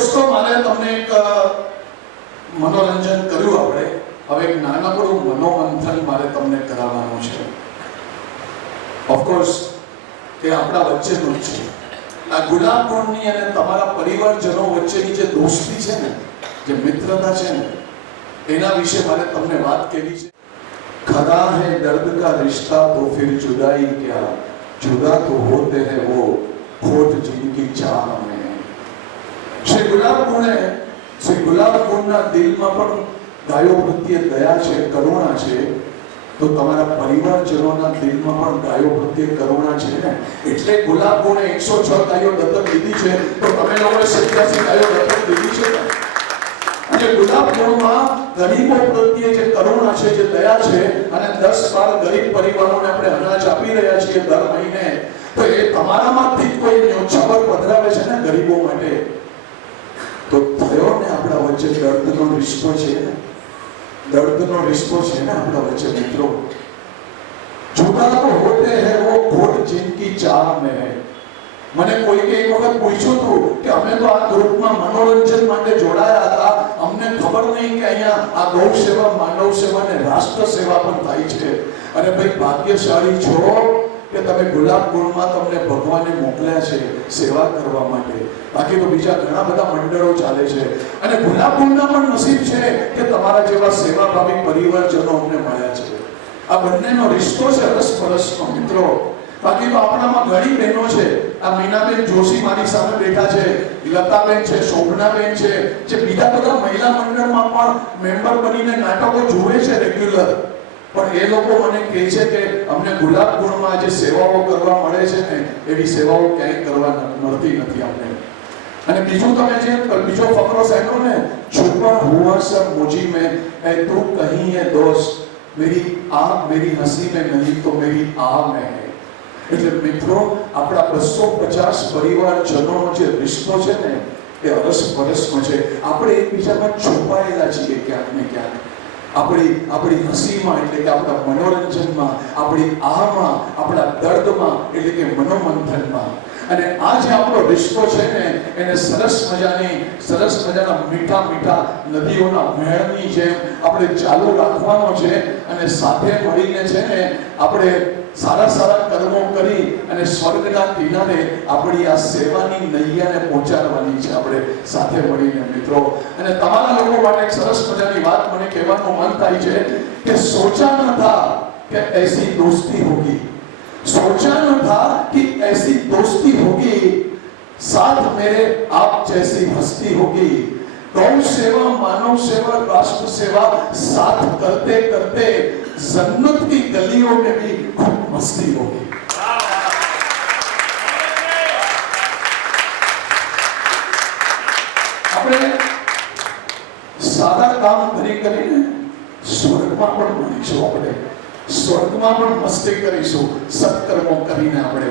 દોસ્તો, મારે તમને એક મનોરંજન કર્યું આપણે. હવે એક નાનકડું મનોમંથન મારે તમને કરાવવાનું છે. ઓફકોર્સ કે આપણા વચ્ચેનું જ છે. આ ગુલાબ કુંડની અને તમારા પરિવારજનો વચ્ચેની જે દોસ્તી છે ને, જે મિત્રતા છે ને, એના વિશે મારે તમને વાત કરવી છે. खरा है दर्द का रिश्ता तो फिर जुदाई क्या, जुदा तो होते हैं वो खोट जिनकी चाह में. श्री गुलाब कुंडના દિલમાં પણ ગાયો પ્રત્યે દયા છે, કરુણા છે. તો તમારા પરિવારજનોના દિલમાં પણ ગાયો પ્રત્યે કરુણા છે ને, એટલે ગુલાબ કુંડે 106 ગાયો દત્તક લીધી છે. તો તમે લોકોએ 87 ગાયો દત્તક લીધી છે ને. અને ગુલાબ કુંડમાં ગરીબો પ્રત્યે જે કરુણા છે, જે દયા છે, અને 10-12 ગરીબ પરિવારોને આપણે અનાજ આપી રહ્યા છીએ દર મહિને, તો એ તમારામાંથી કોઈ ન્યોછાવર પધરાવે છે ને ગરીબો માટે, તો થયો ને આપણા વચ્ચે દર્દનો રિશ્તો છે ને, દર્દનો રિશ્તો છે ને આપણા વચ્ચે મિત્રો. जुदा तो होते हैं वो खोट जिनकी चाह में. મને કોઈકે એક વખત પૂછ્યું હતું કે અમે તો આ ગ્રુપમાં મનોરંજન માટે જોડાયા હતા, અમને ખબર નહીં કે અહીંયા આ ગૌ સેવા, માનવ સેવા અને રાષ્ટ્ર સેવા પણ થાય છે. અને ભાઈ ભાગ્યશાળી છો કે તમે ગુલાબ કુંડમાં તમને ભગવાને મોકલ્યા છે સેવા કરવા માટે. બાકી તો બીજા ઘણા બધા મંડળો ચાલે છે. અને ગુલાબ કુંડના પણ નસીબ છે કે તમારા જેવા સેવાભાવી પરિવારજનો અમને મળ્યા છે. આ બંનેનો રિશ્તો છે રસપરસનો મિત્રો. બાકી તો આપણામાં ઘણી બહેનો છે. આ મીનાબેન જોશી મારી સામે બેઠા છે, લતાબેન છે, શોભનાબેન છે, જે બીજા બધા મહિલા મંડળમાં પણ મેમ્બર બનીને નાટકો જુએ છે રેગ્યુલર. પણ એ લોકો મને કહે છે કે અમને ગુલાબ કુંડમાં જે સેવાઓ કરવા મળે છે ને, એવી સેવાઓ ક્યાંય કરવા મળતી નથી અમને. અને બીજું તમે જે બીજો ફકરો સાંભળો ને, છુપા હુઆ સબ મુજી में है तू कहीं है दोस्त, मेरी आँख मेरी हंसी में नहीं तो मेरी आह में है. એટલે મિત્રો, આપણા 250 પરિવારજનોનો જે રિશ્તો છે ને, એ અરસપરસનો છે. આપણે એકબીજામાં છુપાયેલા છીએ ક્યાંક ને ક્યાંક. આપણી હસીમાં એટલે કે આપણા મનોરંજનમાં, આપણી આહમાં, આપણા દર્દમાં એટલે કે મનોમંથનમાં. અને આ જે આપણો રિશ્તો છે ને, એને સરસ મજાના મીઠા મીઠા નદીઓના વહેણની જેમ આપણે ચાલુ રાખવાનો છે. અને સાથે મળીને છે ને, આપણે સારા કર્મો કરી અને સ્વર્ગના કિનારે આપણી આ સેવાની નૈયાને પહોંચાડવાની છે આપણે સાથે મળીને મિત્રો. અને તમારા લોકો માટે એક સરસ મજાની વાત મને કહેવાનું મન થાય છે કે सोचा न था कि ऐसी दोस्ती होगी, सोचा न था कि ऐसी दोस्ती होगी, साथ मेरे आप जैसी हस्ती होगी. गौ सेवा, मानव सेवा, राष्ट्र सेवा साथ करते करते जन्नत की गलियों में भी खूब मस्ती होगी. આપણે સારા કામ કરીને સ્વર્ગમાં પણ મળીશું. આપણે સ્વર્ગમાં પણ મસ્તી કરીશું સત્કર્મો કરીને આપણે.